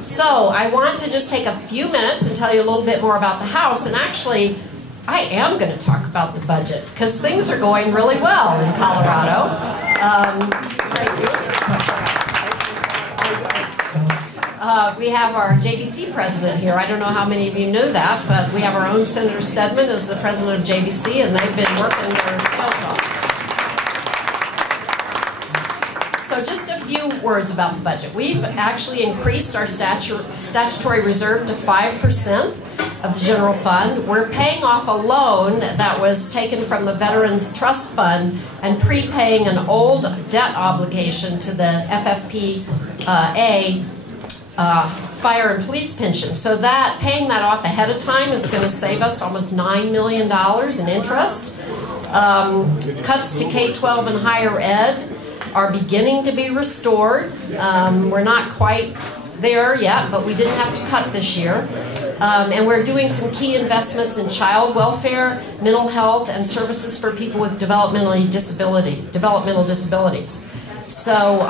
So I want to just take a few minutes and tell you a little bit more about the House. And actually, I am going to talk about the budget because things are going really well in Colorado. Thank you. We have our JBC president here. I don't know how many of you knew that, but we have our own Senator Stedman as the president of JBC, and they've been working their tails off. So just a few words about the budget. We've actually increased our statutory reserve to 5% of the general fund. We're paying off a loan that was taken from the Veterans Trust Fund and prepaying an old debt obligation to the FFPA fire and police pension. So that paying that off ahead of time is going to save us almost $9 million in interest. Cuts to K-12 and higher ed are beginning to be restored. We're not quite there yet, but we didn't have to cut this year. And we're doing some key investments in child welfare, mental health, and services for people with developmental disabilities. So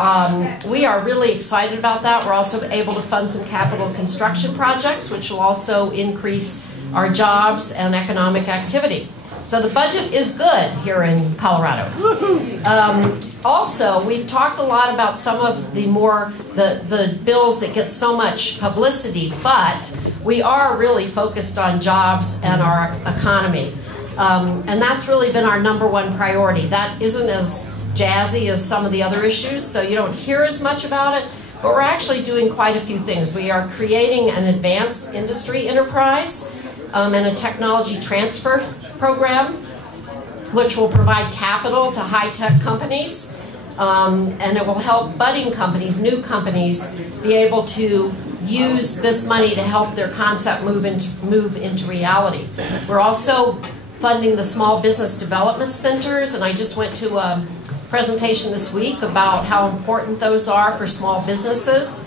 we are really excited about that. We're also able to fund some capital construction projects, which will also increase our jobs and economic activity. So the budget is good here in Colorado. Also, we've talked a lot about some of the bills that get so much publicity, but we are really focused on jobs and our economy. And that's really been our #1 priority. That isn't as jazzy as some of the other issues, so you don't hear as much about it, but we're actually doing quite a few things. We are creating an advanced industry enterprise and a technology transfer program, which will provide capital to high-tech companies, and it will help budding companies, new companies, be able to use this money to help their concept move into reality. We're also funding the small business development centers, and I just went to a presentation this week about how important those are for small businesses.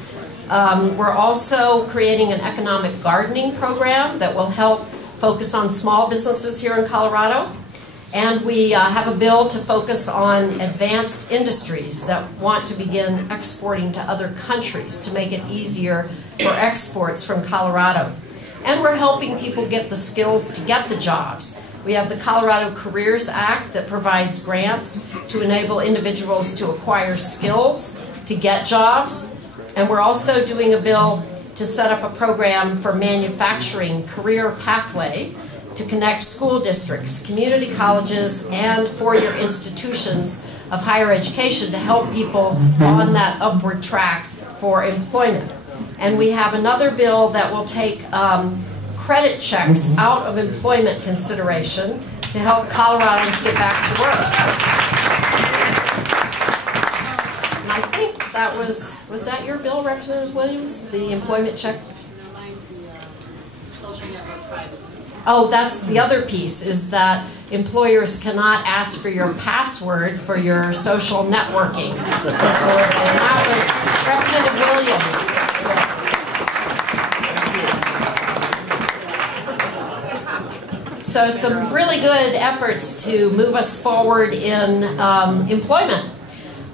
We're also creating an economic gardening program that will help focus on small businesses here in Colorado. And we have a bill to focus on advanced industries that want to begin exporting to other countries to make it easier for exports from Colorado. And we're helping people get the skills to get the jobs. We have the Colorado Careers Act that provides grants to enable individuals to acquire skills to get jobs. And we're also doing a bill to set up a program for manufacturing career pathway to connect school districts, community colleges, and four-year institutions of higher education to help people on that upward track for employment. And we have another bill that will take credit checks out of employment consideration to help Coloradans get back to work. And I think that was that your bill, Representative Williams? The employment check? No, mine, the social network privacy. Oh, that's the other piece, is that employers cannot ask for your password for your social networking. And that was Representative Williams. So some really good efforts to move us forward in employment.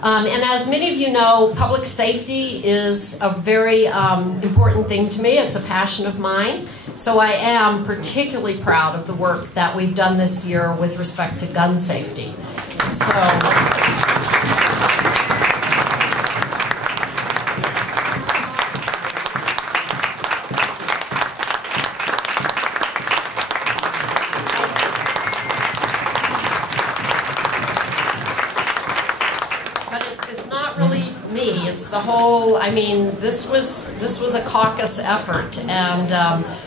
And as many of you know, public safety is a very important thing to me. It's a passion of mine. So I am particularly proud of the work that we've done this year with respect to gun safety. It's the whole, I mean, this was a caucus effort, and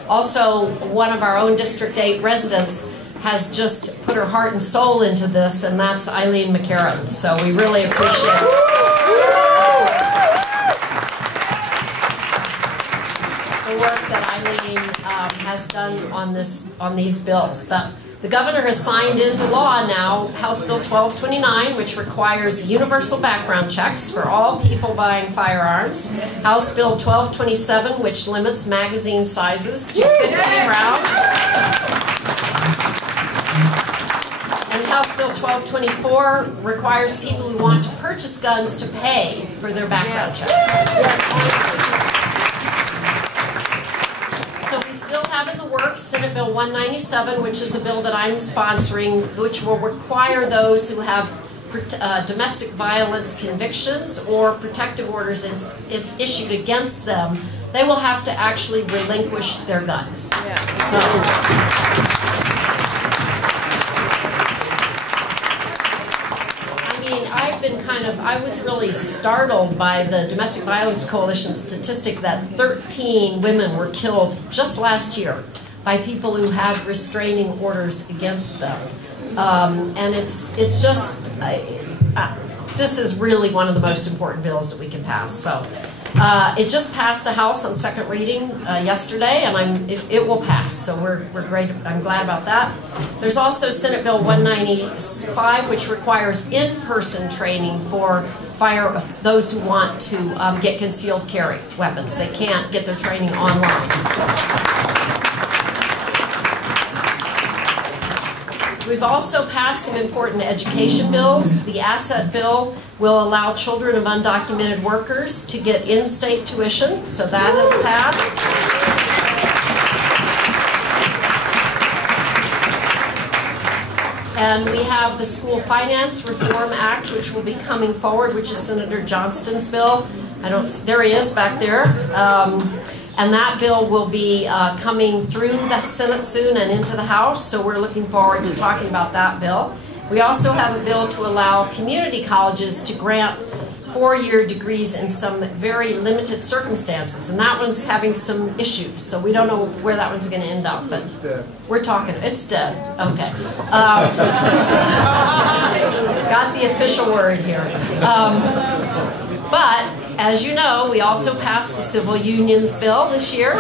also one of our own District 8 residents has just put her heart and soul into this, and that's Eileen McCann. So we really appreciate the work that Eileen has done on these bills. But the governor has signed into law now House Bill 1229, which requires universal background checks for all people buying firearms. House Bill 1227, which limits magazine sizes to 15 rounds. And House Bill 1224 requires people who want to purchase guns to pay for their background checks. have in the works Senate Bill 197, which is a bill that I'm sponsoring, which will require those who have domestic violence convictions or protective orders issued against them, they will have to actually relinquish their guns. Yeah. So, I was really startled by the Domestic Violence Coalition statistic that 13 women were killed just last year by people who had restraining orders against them. And it's just, this is really one of the most important bills that we can pass. So it just passed the House on second reading yesterday, and it will pass. So we're great. I'm glad about that. There's also Senate Bill 195, which requires in-person training for those who want to get concealed carry weapons. They can't get their training online. We've also passed some important education bills. The asset bill will allow children of undocumented workers to get in-state tuition, so that has passed. And we have the School Finance Reform Act, which will be coming forward, which is Senator Johnston's bill. There he is back there. And that bill will be coming through the Senate soon and into the House, so we're looking forward to talking about that bill. We also have a bill to allow community colleges to grant four-year degrees in some very limited circumstances, and that one's having some issues, so we don't know where that one's going to end up, but we're talking. It's dead. Okay. Got the official word here. But as you know, we also passed the Civil Unions Bill this year.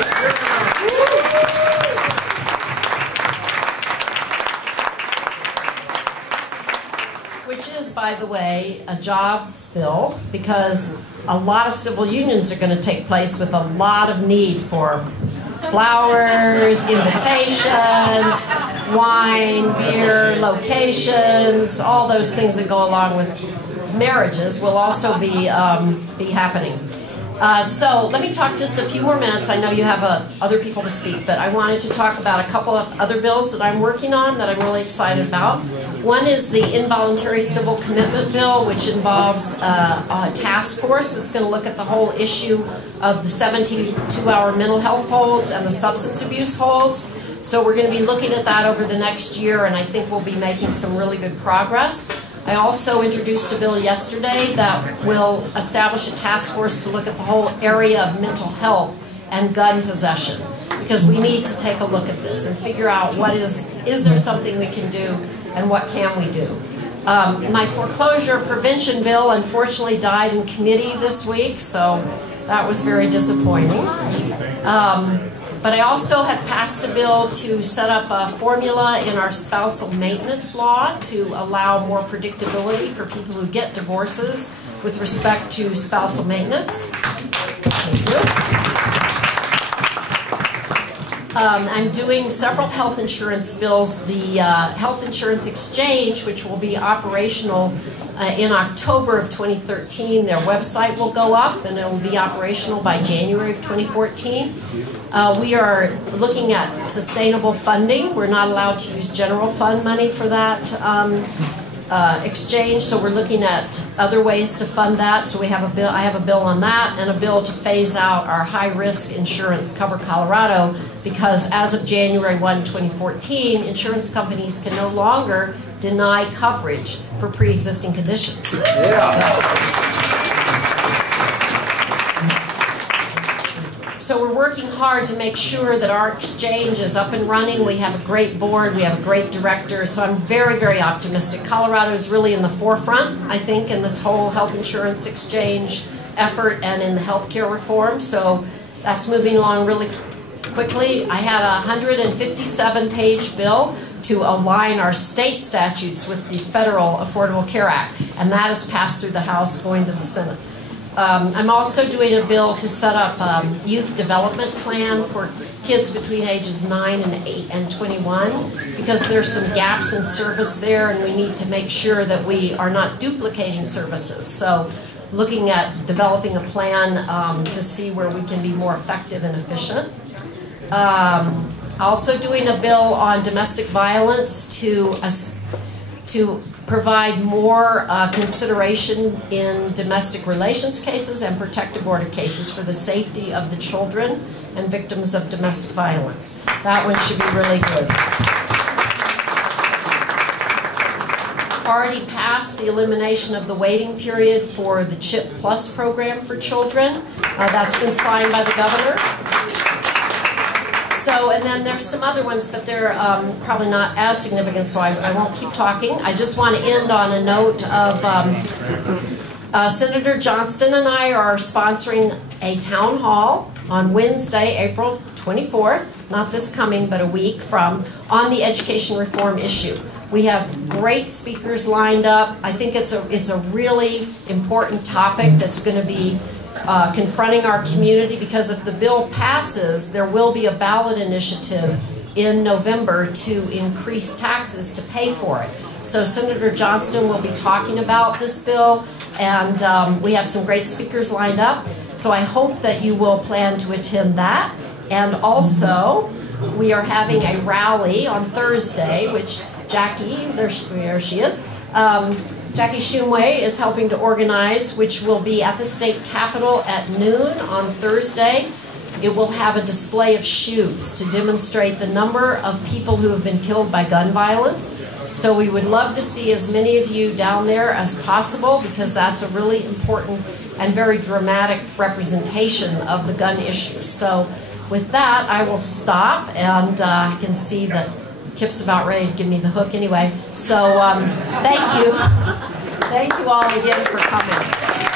Which is, by the way, a jobs bill, because a lot of civil unions are going to take place with a lot of need for flowers, invitations, wine, beer, locations, all those things that go along with marriages will also be happening. So let me talk just a few more minutes. I know you have other people to speak, but I wanted to talk about a couple of other bills that I'm working on that I'm really excited about. One is the Involuntary Civil Commitment Bill, which involves a task force that's going to look at the whole issue of the 72-hour mental health holds and the substance abuse holds. So we're going to be looking at that over the next year, and I think we'll be making some really good progress. I also introduced a bill yesterday that will establish a task force to look at the whole area of mental health and gun possession, because we need to take a look at this and figure out is there something we can do and what can we do. My foreclosure prevention bill unfortunately died in committee this week, so that was very disappointing. But I also have passed a bill to set up a formula in our spousal maintenance law to allow more predictability for people who get divorces with respect to spousal maintenance. Thank you. I'm doing several health insurance bills. The health insurance exchange, which will be operational in October of 2013, their website will go up and it will be operational by January of 2014. We are looking at sustainable funding. We're not allowed to use general fund money for that exchange, so we're looking at other ways to fund that. So we have a bill. I have a bill on that, and a bill to phase out our high-risk insurance, Cover Colorado, because as of January 1, 2014, insurance companies can no longer deny coverage for pre-existing conditions. So we're working hard to make sure that our exchange is up and running. We have a great board, we have a great director, so I'm very, very optimistic. Colorado is really in the forefront, I think, in this whole health insurance exchange effort and in the healthcare reform, so that's moving along really quickly. I had a 157-page bill to align our state statutes with the federal Affordable Care Act, and that has passed through the House, going to the Senate. I'm also doing a bill to set up a youth development plan for kids between ages 9 and 21, because there's some gaps in service there and we need to make sure that we are not duplicating services. So looking at developing a plan to see where we can be more effective and efficient. Also doing a bill on domestic violence to provide more consideration in domestic relations cases and protective order cases for the safety of the children and victims of domestic violence. That one should be really good. Already passed the elimination of the waiting period for the CHIP Plus program for children. That's been signed by the governor. So, and then there's some other ones, but they're probably not as significant, so I won't keep talking. I just want to end on a note of Senator Johnston and I are sponsoring a town hall on Wednesday, April 24th, not this coming, but a week from, on the education reform issue. We have great speakers lined up. I think it's a really important topic that's going to be confronting our community, because if the bill passes, there will be a ballot initiative in November to increase taxes to pay for it. So Senator Johnston will be talking about this bill, and we have some great speakers lined up. So I hope that you will plan to attend that. And also, we are having a rally on Thursday, which Jackie, there she is. Jackie Shumway is helping to organize, which will be at the state capitol at noon on Thursday. It will have a display of shoes to demonstrate the number of people who have been killed by gun violence. So we would love to see as many of you down there as possible, because that's a really important and very dramatic representation of the gun issues. So with that, I will stop, and I can see that Kip's about ready to give me the hook anyway. So thank you. Thank you all again for coming.